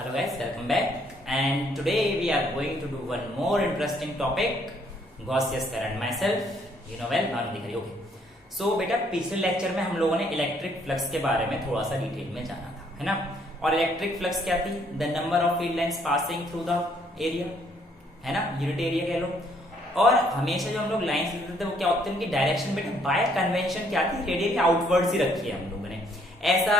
Hello guys, welcome back. And today we are going to do one more interesting topic, Gaussian current. Myself, you know well, Anand. Okay. So बेटा पिछले lecture में हम लोगों ने electric flux के बारे में थोड़ा सा डिटेल में जाना था, है ना। और इलेक्ट्रिक फ्लक्स क्या थी? The number of field lines passing through the area, है ना, यूनिट एरिया कह लो। और हमेशा जो हम लोग लाइंस लेते थे वो क्या होते हैं, उनकी डायरेक्शन बेटा बाय कन्वेंशन क्या थी, रेडियली आउटवर्ड्स ही रखी है हम लोगों ने। ऐसा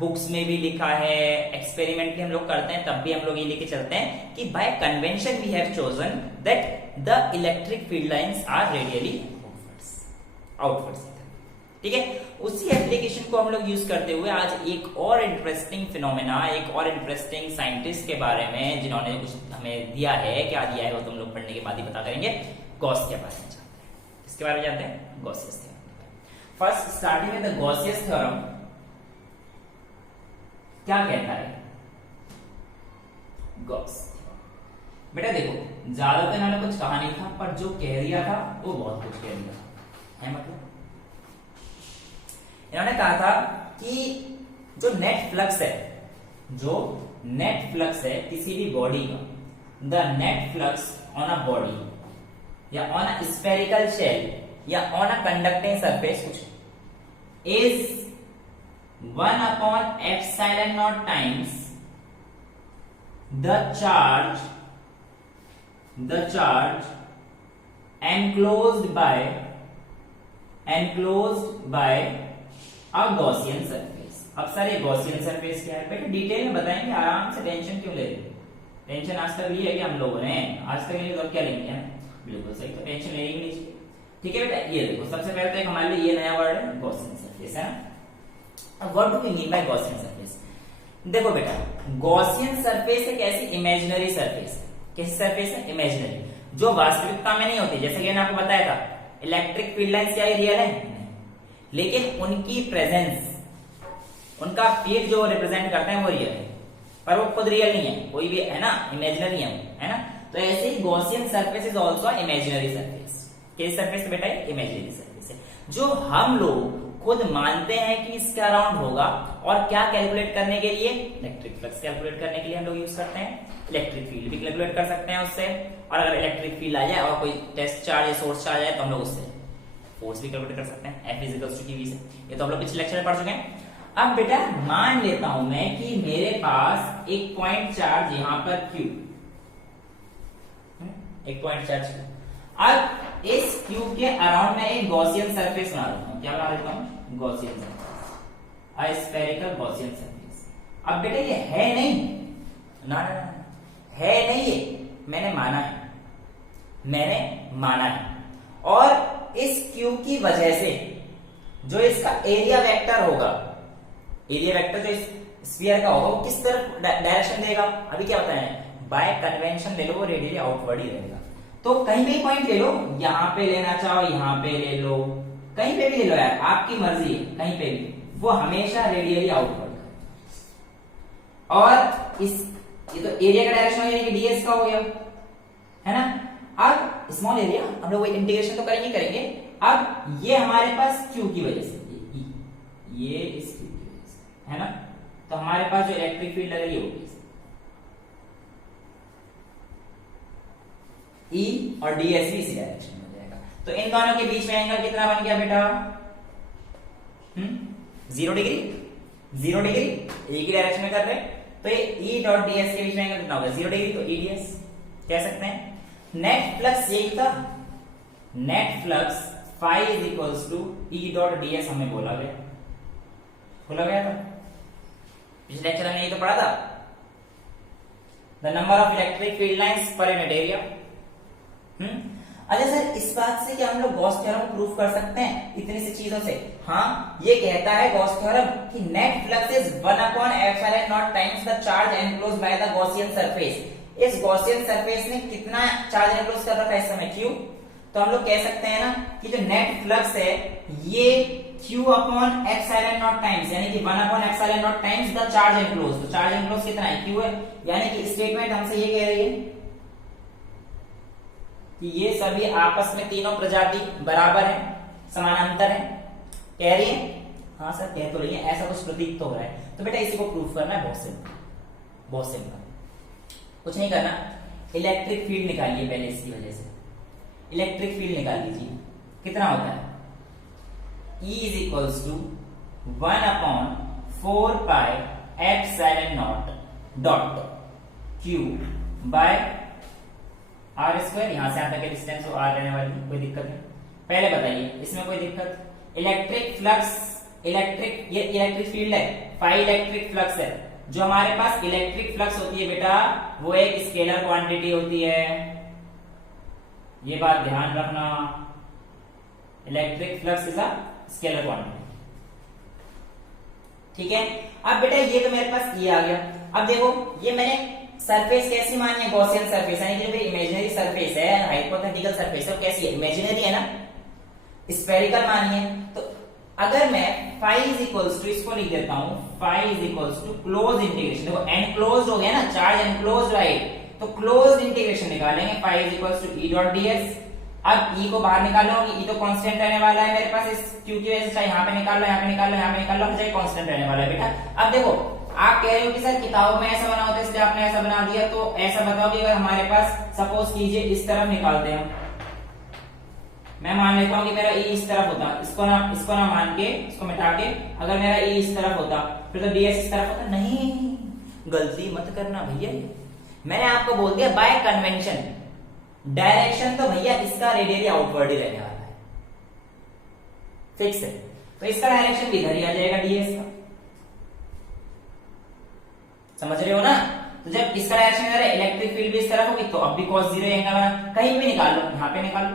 बुक्स में भी लिखा है, एक्सपेरिमेंटली हम लोग करते हैं तब भी हम लोग ये लेके चलते हैं कि by convention we have chosen that the electric field lines are radially outwards. ठीक है, उसी एप्लीकेशन को हम लोग यूज करते हुए आज एक और इंटरेस्टिंग फिनोमेना, एक और इंटरेस्टिंग साइंटिस्ट के बारे में जिन्होंने कुछ हमें दिया है, क्या दिया है वो तुम लोग पढ़ने के बाद ही पता करेंगे। गॉस के बारे में जानते हैं। किसके बारे में जानते हैं? गॉसियस थ्योरम। फर्स्ट स्टार्टिंग में द गॉसियस थ्योरम क्या कहता है? गॉस बेटा देखो, ज्यादा तो इन्होंने कुछ कहा नहीं था, पर जो कह दिया था वो बहुत कुछ कह दिया है। मतलब इन्होंने कहा था कि जो नेट फ्लक्स है, जो नेट फ्लक्स है किसी भी बॉडी का, the net flux on a body या ऑन अ स्फेरिकल शेल या ऑन अ कंडक्टिंग सरफेस कुछ is 1 upon epsilon naught times the charge enclosed by a Gaussian surface। अब सर ये Gaussian surface क्या है बेटा, डिटेल में बताएंगे, आराम से, टेंशन क्यों ले रहे हो? टेंशन आज तक ली है कि हम लोगों ने, आज तक नहीं तो क्या लेंगे? बिल्कुल सही, तो टेंशन लेनी नहीं चाहिए। ठीक है बेटा, ये देखो सबसे पहले तो एक हमारे लिए ये नया वर्ड है Gaussian surface, है ना। अब what do we mean by Gaussian surface? देखो बेटा, गॉसियन सरफेस एक ऐसी इमेजिनरी सरफेस है। कैसी सरफेस है? इमेजिनरी, जो वास्तविकता में नहीं होती। जैसे कि मैंने आपको बताया था, इलेक्ट्रिक फील्ड लाइंस क्या रियल है? नहीं। लेकिन उनकी प्रेजेंस, उनका फील्ड जो रिप्रेजेंट करते हैं वो रियल है, पर वो खुद रियल नहीं है, कोई भी, है ना, इमेजिनरी है ना। तो ऐसे ही Gaussian surface is also imaginary surface. कैसी सरफेस बेटा? इमेजिनरी सरफेस है, जो हम लोग खुद मानते हैं कि इसके अराउंड होगा। और क्या कैलकुलेट करने के लिए? इलेक्ट्रिक फ्लक्स कैलकुलेट करने के लिए हम लोग यूज करते हैं। इलेक्ट्रिक फील्ड भी कैलकुलेट कर सकते हैं उससे, और अगर इलेक्ट्रिक फील्ड आ जाए और कोई टेस्ट चार्ज या सोर्स चार्ज आ जाए तो हम लोग उससे फोर्स भी कैलकुलेट कर सकते हैं, F इक्वल्स टू QV से। ये तो हम लोग पिछले लेक्चर में पढ़ चुके हैं। अब बेटा मान लेता हूं मैं कि मेरे पास एक पॉइंट चार्ज यहां पर Q, एक पॉइंट चार्ज Q। अब इस Q के अराउंड में एक गॉसियन सरफेस बना लेता हूं। क्या बना लेता हूं? Gaussian surface, a spherical Gaussian surface. अब बेटा ये है नहीं, ना है नहीं, ये मैंने माना है। और इस Q की वजह से जो इसका एरिया वेक्टर होगा, एरिया वेक्टर जो इस स्फीयर का होगा, वो किस तरफ डायरेक्शन देगा? अभी क्या बताया? बाय कन्वेंशन ले लो, वो रेडियली आउटवर्ड ही रहेगा। तो कहीं भी पॉइंट ले लो, यहां पे लेना चाहो यहां पे ले लो, कहीं पे भी ले लो यार, आपकी मर्जी है, कहीं पे भी, वो हमेशा रेडियली आउटवर्ड है। और इस ये तो एरिया का डायरेक्शन हो, यानी कि ds का हो गया, है ना। अब स्मॉल एरिया हम लोग इंटीग्रेशन तो करेंगे। अब ये हमारे पास Q की वजह से, ये इस Q की वजह से, है ना, तो हमारे पास जो इलेक्ट्रिक फील्ड लग रही है वो E और ds भी इसी डायरेक्शन में हो जाएगा। तो इन दोनों के बीच में एंगल कितना बन गया बेटा? 0 डिग्री, 0 डिग्री, एक ही डायरेक्शन में कर रहे हैं, तो ये E डॉट ds के बीच में एंगल कितना होगा? 0 डिग्री, तो E ds कह सकते हैं। नेट फ्लक्स यही था, net flux phi is equals to E dot ds हमें बोला गया था। पिछले लेक्चर में यही तो पढ़ा था, the number of electric field lines per unit area. अच्छा सर, इस बात से क्या हम लोग गॉस थ्योरम को प्रूफ कर सकते हैं इतनी सी चीजों से? हाँ, ये कहता है गॉस थ्योरम कि net flux is 1 upon epsilon naught times the charge enclosed by the Gaussian surface। इस गॉसियन सरफेस ने कितना चार्ज एनक्लोज कर रखा है इस समय? Q। तो हम लोग कह सकते हैं ना कि जो नेट फ्लक्स है ये Q upon epsilon naught times, यानी कि 1 upon epsilon naught times the charge enclosed। तो चार्ज एनक्लोज कितना है? Q है। यानी कि स्टेटमेंट हमसे ये कह रही है कि ये सभी आपस में तीनों प्रजाति बराबर है, समानांतर है। कह रही है? हाँ सर कह तो रही है, ऐसा कुछ प्रतीत तो हो रहा है। तो बेटा इसी को प्रूफ करना है, बहुत सिंपल। बहुत सिंपल, कुछ नहीं करना, इलेक्ट्रिक फील्ड निकालिए पहले इसकी वजह से। इलेक्ट्रिक फील्ड निकाल लीजिए, कितना होता है, E is equals to 1/4πε0 dot Q by R square, यहां से यहां तक डिस्टेंस तो R रहने वाली, कोई दिक्कत नहीं। पहले बताइए इसमें कोई दिक्कत, इलेक्ट्रिक फ्लक्स, ये इलेक्ट्रिक फील्ड है, फाई इलेक्ट्रिक फ्लक्स है। जो हमारे पास इलेक्ट्रिक फ्लक्स होती है बेटा, वो एक स्केलर क्वांटिटी होती है, ये बात ध्यान रखना। Electric flux is a scalar quantity, ठीक है। अब बेटा ये तो मेरे पास ये आ गया। अब देखो ये मैंने सरफेस कैसी मानी है, गॉसियन सरफेस, यानी कि इमेजिनरी सरफेस है, हाइपोथेटिकल सरफेस है, कैसी है, इमेजिनरी है ना, स्फेरिकल मानी है। तो अगर मैं फाई इज इक्वल्स टू, इसको लिख देता हूं, phi is equals to close integration, देखो एनक्लोज्ड हो गया ना, चार्ज एनक्लोज्ड, राइट, तो क्लोज इंटीग्रेशन निकालेंगे, phi is equals to E dot ds. अब ई को बाहर निकालो, ई तो कांस्टेंट रहने वाला है मेरे पास, इस क्यू की वजह से, चाहे यहाँ पे निकाल लो, यहाँ पे निकाल लो, यहाँ पे निकाल लो, मुझे कांस्टेंट रहने वाला है बेटा। अब देखो आप कह रहे हो कि सर किताबों में ऐसा बना होता है इसलिए आपने ऐसा बना दिया, तो ऐसा बताओ कि अगर हमारे पास सपोज कीजिए इस तरफ निकालते हैं, मैं मान लेता हूं कि मेरा ई इस तरफ होता, इसको ना मान के, इसको मिटा के, अगर मेरा ई इस तरफ होता फिर तो डीएस इस तरफ होता। नहीं, गलती मत करना भैया, मैंने आपको बोल दिया बाय कन्वेंशन, डायरेक्शन तो भैया इसका रेडियली आउटवर्ड ही रहने वाला है, फिक्स है, तो इसका डायरेक्शन भी इधर ही आ जाएगा डीएस का, समझ रहे हो ना। तो जब इसका डायरेक्शन इधर है, इलेक्ट्रिक फील्ड भी इस तरफ होगी, तो अब भी cos 0 एंगल बना, कहीं भी निकाल लो, यहाँ पे निकाल लो,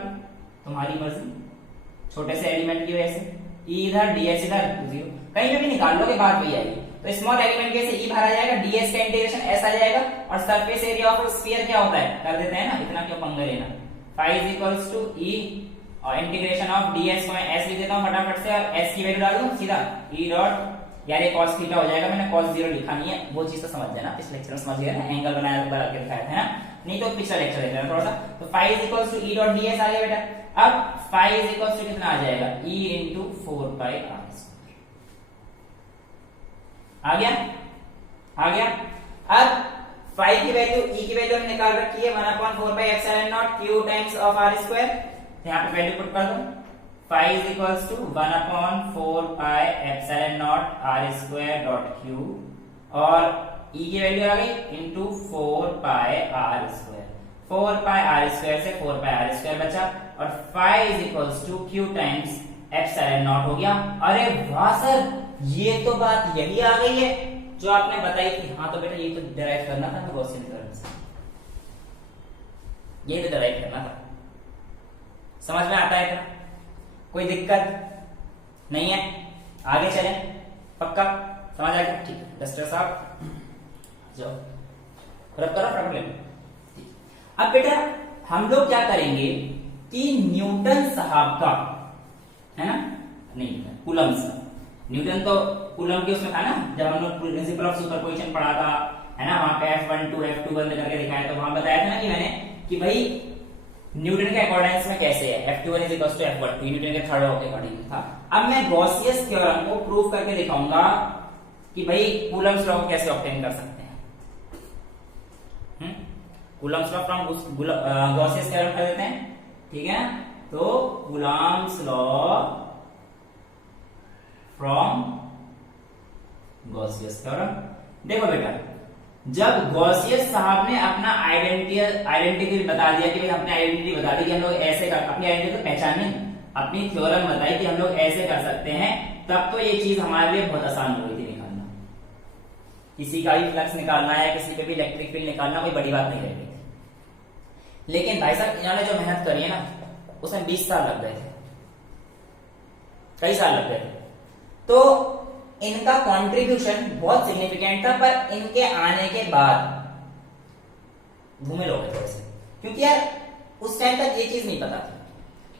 तुम्हारी मर्जी, छोटे से एलिमेंट की वजह से, E इधर डीएस इधर 0, कहीं भी निकाल लोगे बात वही आएगी। तो स्मॉल एलिमेंट के से E बाहर आ जाएगा, डीएस का इंटीग्रेशन ऐसा आ जाएगा, और सरफेस एरिया ऑफ स्फीयर क्या होता है, कर देते हैं ना, इतना क्यों पंगा लेना, phi is equals to E और इंटीग्रेशन ऑफ डीएस को मैं S लिख देता हूं फटाफट से, और S की वैल्यू डाल दूं सीधा E डॉट, यार ये cos थीटा हो जाएगा, मैंने cos 0 लिखा नहीं है, वो चीज तो समझ जाना, पिछले लेक्चर में समझ गए ना, एंगल बनाया बना के दिखाया था ना, नहीं तो पिछला लेक्चर देख लेना थोड़ा सा। तो phi is equals to E dot ds आ गया बेटा। अब फाई इज इक्वल्स टू कितना आ जाएगा, E इंटू 4πr आ गया, आ गया। अब फाई की वैल्यू, E की वैल्यू हमने निकाल रखी है 1/4πε0 q times of r square, यहाँ पे वैल्यू पुट कर दो, phi is equals to 1/4πε0 r square dot q, और E की वैल्यू आ गई into 4πr square, 4πr square से 4πr स्क्वायर बचा, और phi is equals to q times ε0 हो गया। अरे वाह सर, ये तो बात यही आ गई है जो आपने बताई थी। हाँ तो बेटा ये तो डिराइव करना था ना गॉसियन थ्योरम से, ये तो डिराइव करना था, समझ में आता है क्या, कोई दिक्कत नहीं है, आगे चलें, पक्का समझ आ गया, ठीक है। डस्टर साहब जाओ रब करो फटाफट। अब बेटा हम लोग क्या करेंगे कि न्यूटन साहब का, है ना, नहीं कूलम का, न्यूटन तो कूलम के उसमें था ना, जब हम लोग प्रिंसिपल ऑफ सुपरपोजिशन पढ़ा था, है ना, वहां पे F12 F21 करके दिखाया, तो वहां बताया था ना कि मैंने कि भाई न्यूटन के अकॉर्डिंग्स में कैसे है, F21 is equals to F12, Newton के थर्ड लॉ के अकॉर्डिंग था। अब मैं गॉसियस थ्योरम को प्रूव करके दिखाऊंगा कि भाई कूलम्स लॉ को कैसे ऑब्टेन कर सकते हैं। Coulomb's law from Gauss's theorem कर देते हैं, ठीक है। तो Coulomb's law from Gauss's theorem, देखो बेटा जब गॉसियस साहब ने अपना आइडेंटिटी बता दिया कि भाई अपनी आइडेंटिटी बता दी कि हम लोग ऐसे कर, अपनी आइडेंटिटी तो पहचानी, अपनी थ्योरम बताई कि हम लोग ऐसे कर सकते हैं, तब तो ये चीज हमारे लिए बहुत आसान हो गई थी निकालना, किसी का भी फ्लक्स निकालना है, किसी पे भी इलेक्ट्रिक फील्ड निकालना कोई बड़ी बात नहीं रह गई थी। लेकिन भाई साहब इन्होंने जो मेहनत करी है ना, उसमें 20 साल लग गए थे, कई साल लग गए थे, तो इनका कंट्रीब्यूशन बहुत सिग्निफिकेंट था, पर इनके आने के बाद धूमिल हो गए थोड़े से, क्योंकि यार उस टाइम तक ये चीज नहीं पता थी,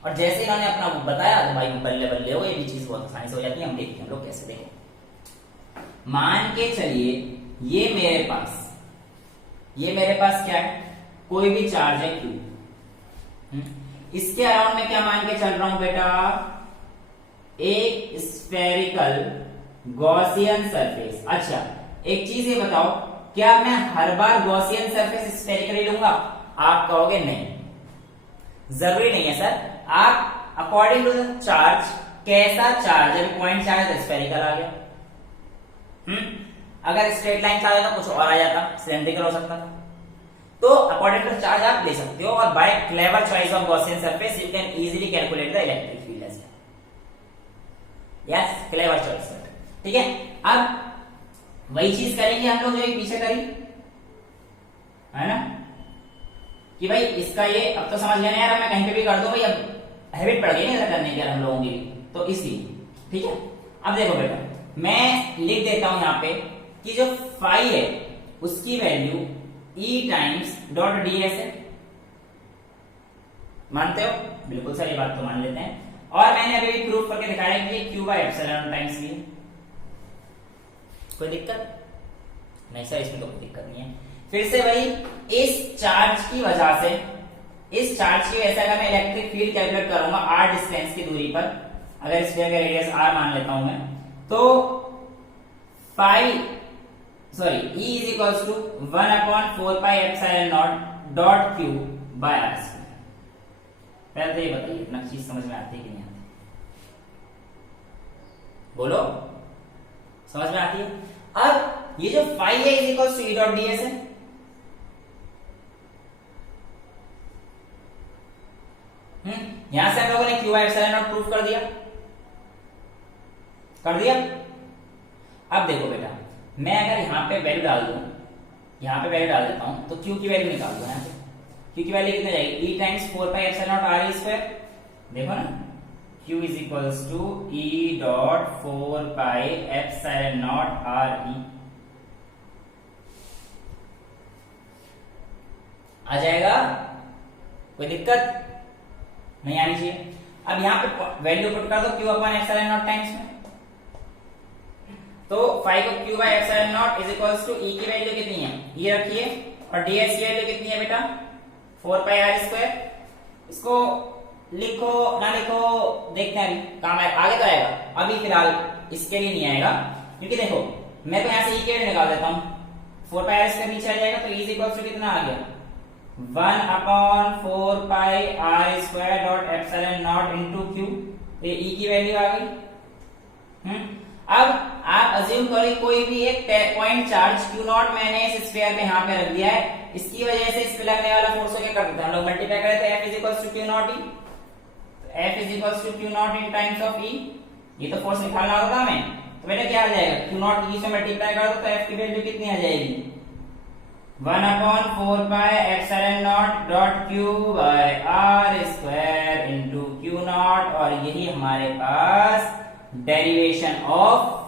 और जैसे इन्होंने अपना बताया तो भाई बल्ले बल्ले हो, ये भी चीज बहुत आसानी से हो जाती है। हम देखते हैं हम लोग कैसे देखें, मान के चलिए ये मेरे पास क्या है, कोई भी चार्ज है Q, इसके अराउंड में क्या मान के चल रहा हूं बेटा, एक स्फेरिकल गॉसियन सरफेस। अच्छा एक चीज ये बताओ, क्या मैं हर बार गॉसियन सरफेस स्फेरिकली लूंगा? आप कहोगे नहीं, जरूरी नहीं है सर। आप अकॉर्डिंग टू द चार्ज, कैसा चार्ज है, पॉइंट चार्ज है तो स्फेरिकल आ गया। अगर स्ट्रेट लाइन चार्ज होता कुछ और आ जाता, सिलेंड्रिकल हो सकता था। तो अकॉर्डिंग टू चार्ज आप ले सकते हो, और by clever choice of Gaussian surface you can easily calculate the electric field as well. Yes, clever choice. ठीक है, अब वही चीज करेंगे हम लोग जो ये पीछे करी है ना, कि भाई इसका ये अब तो समझ गए ना यार, मैं कहीं पे भी कर दूं भाई, अब हैबिट पड़ गई ना ऐसा करने की हम लोगों की, तो इसलिए। ठीक है, अब देखो बेटा, मैं लिख देता हूं यहां पे कि जो फाई है उसकी value E times dot ds है। मानते हो? बिल्कुल सर, ये बात तो मान लेते हैं। और मैंने अभी भी प्रूफ करके दिखाया कि ये q by epsilon times v है। कोई दिक्कत नहीं सर, इसमें तो कोई दिक्कत नहीं है। फिर से वही, इस चार्ज की वजह से, इस चार्ज की वजह से अगर मैं इलेक्ट्रिक फील्ड कैलकुलेट करूंगा r डिस्टेंस की दूरी पर, अगर स्फीयर का रेडियस r मान लेता हूं मैं, तो phi sorry E is equals to 1/4 pi epsilon naught dot q by r square. पहले तो ये बताइए इतना चीज समझ में आती है कि नहीं आती? बोलो, समझ में आती है? अब ये जो फाई है is equals to E dot ds है, यहां से हम लोगों ने q by epsilon naught proof कर दिया, कर दिया। अब देखो बेटा, मैं अगर यहाँ पे वैल्यू डाल दूं, यहाँ पे वैल्यू डाल देता हूं, तो Q की वैल्यू निकाल दो। यहाँ पे Q की वैल्यू कितनी जाएगी? E times 4 pi epsilon naught r square. देखो ना, Q is equals to E dot 4 pi epsilon naught r e। आ जाएगा? कोई दिक्कत नहीं आनी चाहिए। अब यहाँ पे वैल्यू पुट कर दो Q upon epsilon naught times में, तो 5 को q by epsilon naught is equals to E की वैल्यू कितनी है? ये रखिए, और ds की वैल्यू कितनी है बेटा? 4 पाई r स्क्वायर। इसको लिखो ना लिखो देखते हैं, अभी काम आगे तो आएगा, अभी फिलहाल इसके लिए नहीं आएगा, क्योंकि देखो मैं तो यहाँ से E की वैल्यू निकाल देता हूँ, 4 पाई r स्क्वायर नीचे आ जाएगा, तो E इज इक्वल्स टू कितना आ गया? 1/4 पाई r square dot epsilon not into q। ये E की वैल्यू आ गई। अब आप अज्यूम करो कोई भी एक पॉइंट चार्ज Q नॉट मैंने इस स्फीयर पे यहाँ पे रख दिया है, इसकी वजह से इस पे लगने वाला फोर्स को क्या कर देते हैं हम लोग? मल्टीप्लाई करते हैं, F is equals to Q naught E। F is equals to Q naught in times of E। ये तो फोर्स निकालना होगा हमें, तो बेटा क्या आ जाएगा? Q नॉट E से मल्टीप्लाई कर दो तो F की वैल्यू कितनी आ जाएगी? 1/4 pi epsilon naught dot Q by r square into Q naught, और यही हमारे पास derivation of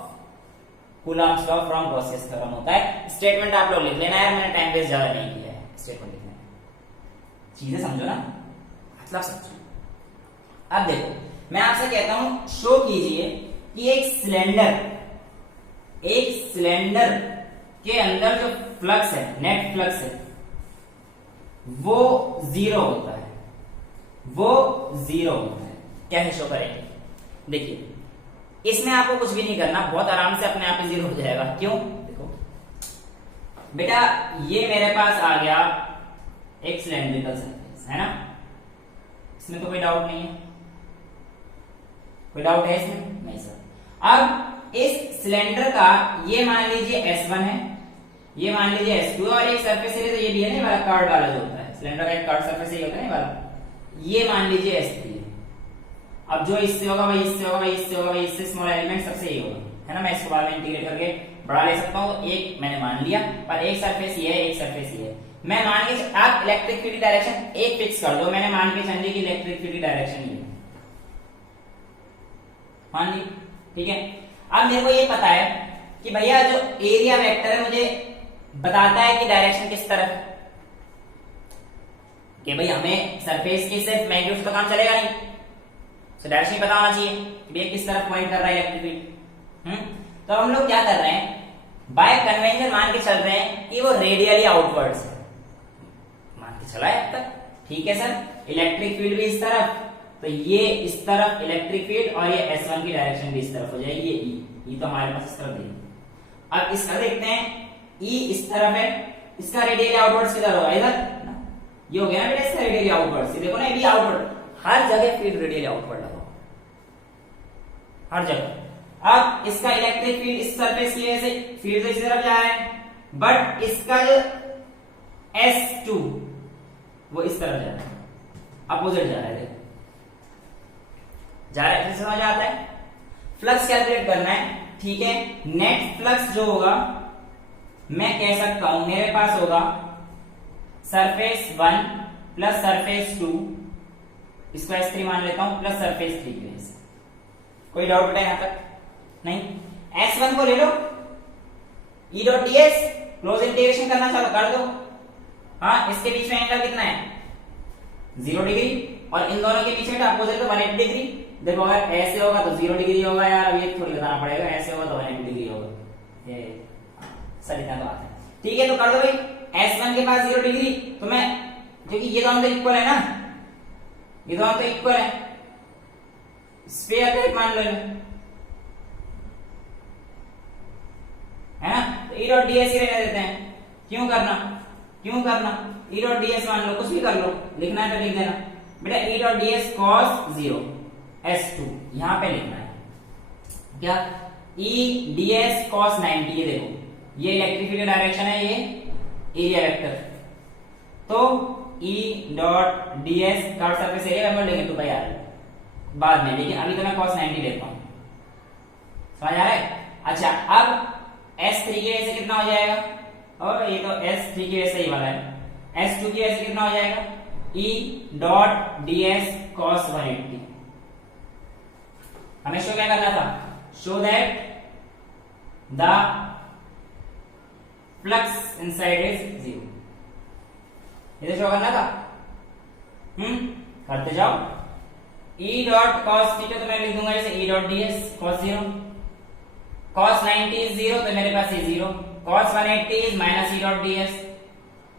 Coulomb's law from Gauss's theorem होता है। स्टेटमेंट आप लोग लिख लेना यार, मैंने टाइम वेस्ट ज्यादा नहीं किया है स्टेटमेंट लिखने में, चीजें समझो ना, मतलब समझो। अब देखो, मैं आपसे कहता हूं शो कीजिए कि एक सिलेंडर के अंदर जो फ्लक्स है, नेट फ्लक्स है, वो जीरो होता है, वो जीरो होता है। कैसे शो करेंगे? देखिए, इसमें आपको कुछ भी नहीं करना, बहुत आराम से अपने आप ही जीरो हो जाएगा। क्यों? देखो बेटा, ये मेरे पास आ गया एक सिलेंड्रिकल सरफेस, है ना, इसमें तो कोई डाउट नहीं है, कोई डाउट है इसमें? नहीं सर। अब इस सिलेंडर का ये मान लीजिए S1 है, ये मान लीजिए S2, और एक सरफेस एरिया तो ये भी है ना वाला, कर्व वाला जो होता है सिलेंडर का, एक कर्व सरफेस एरिया होता है ना वाला, ये मान लीजिए S3। अब जो इससे होगा वही इससे होगा, वही इससे होगा, वही इससे, स्मॉल एलिमेंट सबसे ये होगा, है ना। मैं इसको बाद में इंटीग्रेट करके बड़ा ले सकता हूँ। एक मैंने मान लिया, पर एक सरफेस ये है, एक सरफेस ये है। मैं मान के, आप इलेक्ट्रिक फील्ड डायरेक्शन एक फिक्स कर दो, मैंने मान के चल ली कि इलेक्ट्रिक फील्ड डायरेक्शन ये मान ली, ठीक है। अब मेरे को ये पता है कि भैया जो एरिया वेक्टर है मुझे बताता है कि डायरेक्शन किस तरफ है, कि भाई हमें सरफेस की सिर्फ मैग्नीट्यूड तो काम चलेगा नहीं, तो डायरेक्शन पता होना चाहिए कि भैया किस तरफ पॉइंट कर रहा है इलेक्ट्रिक फील्ड। तो हम लोग क्या कर रहे हैं, बाय कन्वेंशन मान के चल रहे हैं कि वो रेडियली आउटवर्ड्स है, मान के चला है अब तक, ठीक है सर। इलेक्ट्रिक फील्ड भी इस तरफ, तो ये इस तरफ इलेक्ट्रिक फील्ड, और ये S1 की डायरेक्शन भी इस तरफ हो जाएगी, ये E तो हमारे पास इस तरफ देगी। अब इसका देखते हैं ई इस तरफ है, इसका रेडियली आउटवर्ड्स किधर होगा, इधर ना, ये हो गया ना बेटा इसका रेडियली आउटवर्ड्स, ये देखो ना ये भी आउटवर्ड, हर जगह फील्ड रेडियली आउटवर्ड लगा हर जगह। अब इसका इलेक्ट्रिक फील्ड इस सरफेस की वजह से फील्ड तो इसी तरफ जा रहा है, बट इसका जो S2 वो इस तरफ जा रहा है, अपोजिट जा रहा है, देखो जा रहा है, समझ आता है। फ्लक्स कैलकुलेट करना है, ठीक है। नेट फ्लक्स जो होगा मैं कह सकता हूं मेरे पास होगा सरफेस 1 प्लस सरफेस 2, इसको S3 मान लेता हूं, प्लस सरफेस 3 की वजह से। कोई डाउट बेटा यहां तक नहीं? S1 को ले लो, E dot ds close integration करना चाहो कर दो। हाँ, इसके बीच में एंगल कितना है 0 डिग्री, और इन दोनों के बीच में अपोजिट तो 180 डिग्री। देखो अगर ऐसे होगा तो 0 डिग्री होगा यार, अब ये थोड़ी बताना पड़ेगा, ऐसे होगा तो 180 डिग्री होगा, ये सर इतना तो आता है, ठीक है। तो कर दो भाई, S1 के पास 0 डिग्री, तो मैं क्योंकि ये दोनों तो इक्वल है ना, ये दोनों तो इक्वल है, स्फीयर टाइप मान लो है ना, तो E डॉट ds ही रहने देते हैं, क्यों करना E डॉट ds मान लो, कुछ भी कर लो, लिखना है तो लिख देना बेटा, E dot ds cos 0 S2 यहां पे लिखना है क्या, E ds cos 90, ये देखो ये इलेक्ट्रिक फील्ड डायरेक्शन है, ये एरिया वेक्टर, तो E dot ds cut surface area हम लेंगे 2πr बाद में, लेकिन अभी तो मैं cos 90 लेता हूं, समझ आ रहा है। अच्छा अब S3 की वजह से कितना हो जाएगा, और ये तो S3 की वजह से ही वाला है, S2 की वजह से कितना हो जाएगा, E डॉट ds cos 180। हमें शो क्या करना था, show that the flux inside is 0, इसे शो करना था। करते जाओ। E डॉट cos थीटा तो मैं लिख दूंगा जैसे E dot ds cos 0, cos 90 is 0 तो मेरे पास ये 0, cos 180 is minus E dot ds,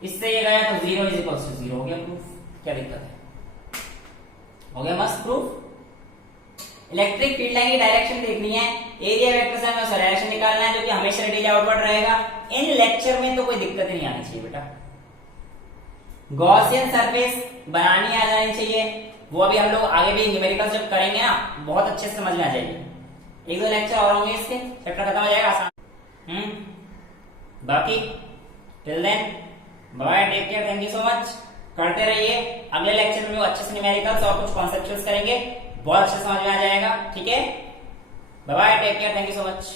इससे ये गया तो 0 इज इक्वल टू 0 हो गया प्रूफ, क्या दिक्कत है, हो गया मस्त प्रूफ। इलेक्ट्रिक फील्ड लाइन की डायरेक्शन देखनी है, एरिया वेक्टर से हमें उसका डायरेक्शन निकालना है जो कि हमेशा रेडियली आउटवर्ड रहेगा। इन लेक्चर में तो कोई दिक्कत नहीं आनी चाहिए बेटा, गॉसियन सरफेस बनानी आ जानी चाहिए, वो अभी हम लोग आगे भी न्यूमेरिकल्स जब करेंगे ना बहुत अच्छे से समझ में आ जाएगी। 1-2 लेक्चर और होंगे इसके, चैप्टर खत्म हो जाएगा आसान। बाकी till then bye, take care, thank you so much. करते रहिए, अगले लेक्चर में अच्छे से न्यूमेरिकल्स और कुछ कॉन्सेप्चुअल्स करेंगे, बहुत अच्छे समझ में आ जाएगा, ठीक है। Bye bye, take care, thank you so much.